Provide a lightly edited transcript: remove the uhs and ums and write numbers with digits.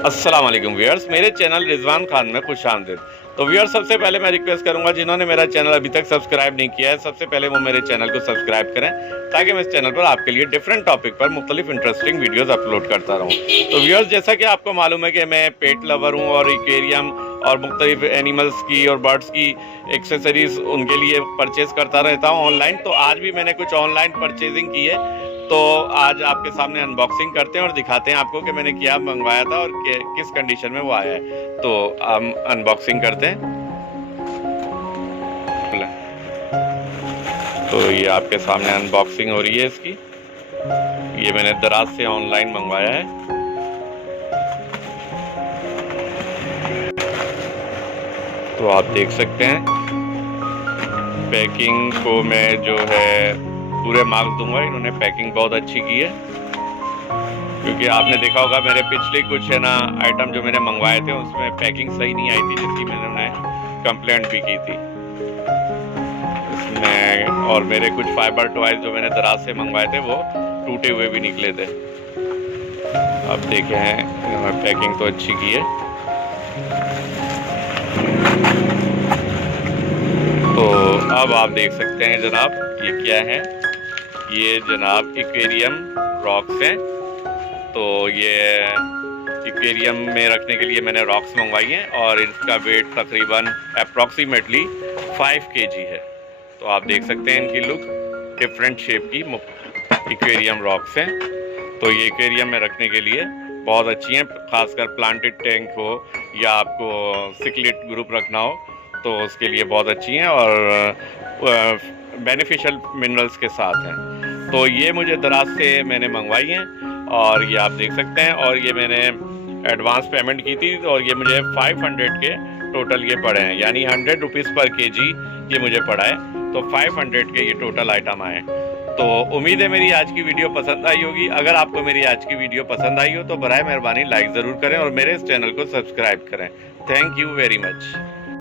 अस्सलाम वालेकुम व्यूअर्स, मेरे चैनल रिजवान खान में खुश आमदीद। तो व्यूअर्स, सबसे पहले मैं रिक्वेस्ट करूंगा जिन्होंने मेरा चैनल अभी तक सब्सक्राइब नहीं किया है, सबसे पहले वो मेरे चैनल को सब्सक्राइब करें ताकि मैं इस चैनल पर आपके लिए डिफरेंट टॉपिक पर मुख्तलिफ इंटरेस्टिंग वीडियोस अपलोड करता रहूं। तो व्यूअर्स, जैसा कि आपको मालूम है कि मैं पेट लवर हूँ और एक्वेरियम और मुख्तलिफ एनिमल्स की और बर्ड्स की एक्सेसरीज उनके लिए परचेज़ करता रहता हूँ ऑनलाइन। तो आज भी मैंने कुछ ऑनलाइन परचेजिंग की है, तो आज आपके सामने अनबॉक्सिंग करते हैं और दिखाते हैं आपको कि मैंने क्या मंगवाया था और किस कंडीशन में वो आया है। तो हम अनबॉक्सिंग करते हैं। तो ये आपके सामने अनबॉक्सिंग हो रही है इसकी। ये मैंने दराज से ऑनलाइन मंगवाया है। तो आप देख सकते हैं, पैकिंग को मैं जो है पूरे मार्क्स दूंगा। इन्होंने पैकिंग बहुत अच्छी की है, क्योंकि आपने देखा होगा मेरे पिछले कुछ है ना आइटम जो मैंने मंगवाए थे उसमें पैकिंग सही नहीं आई थी, जिसकी मैंने कंप्लेंट भी की थी इसमें। और मेरे कुछ फाइबर टॉयज जो मैंने दराज से मंगवाए थे वो टूटे हुए भी निकले थे। अब देखे हैं, इन्होंने पैकिंग तो अच्छी की है। तो अब आप देख सकते हैं जनाब, ये क्या है। ये जनाब एक्वेरियम रॉक्स हैं। तो ये एक्वेरियम में रखने के लिए मैंने रॉक्स मंगवाई हैं और इसका वेट तकरीबन अप्रॉक्सीमेटली 5 kg है। तो आप देख सकते हैं इनकी लुक, डिफरेंट शेप की एक्वेरियम रॉक्स हैं। तो ये एक्वेरियम में रखने के लिए बहुत अच्छी हैं, खासकर प्लांटेड टैंक हो या आपको सिक्लेट ग्रुप रखना हो तो उसके लिए बहुत अच्छी हैं और बेनिफिशियल मिनरल्स के साथ हैं। तो ये मुझे दराज से मैंने मंगवाई हैं और ये आप देख सकते हैं। और ये मैंने एडवांस पेमेंट की थी और ये मुझे 500 के टोटल ये पड़े हैं, यानी 100 रुपीज़ पर kg ये मुझे पड़ा है। तो 500 के ये टोटल आइटम आए। तो उम्मीद है मेरी आज की वीडियो पसंद आई होगी। अगर आपको मेरी आज की वीडियो पसंद आई हो तो बराए मेहरबानी लाइक ज़रूर करें और मेरे इस चैनल को सब्सक्राइब करें। Thank you very much.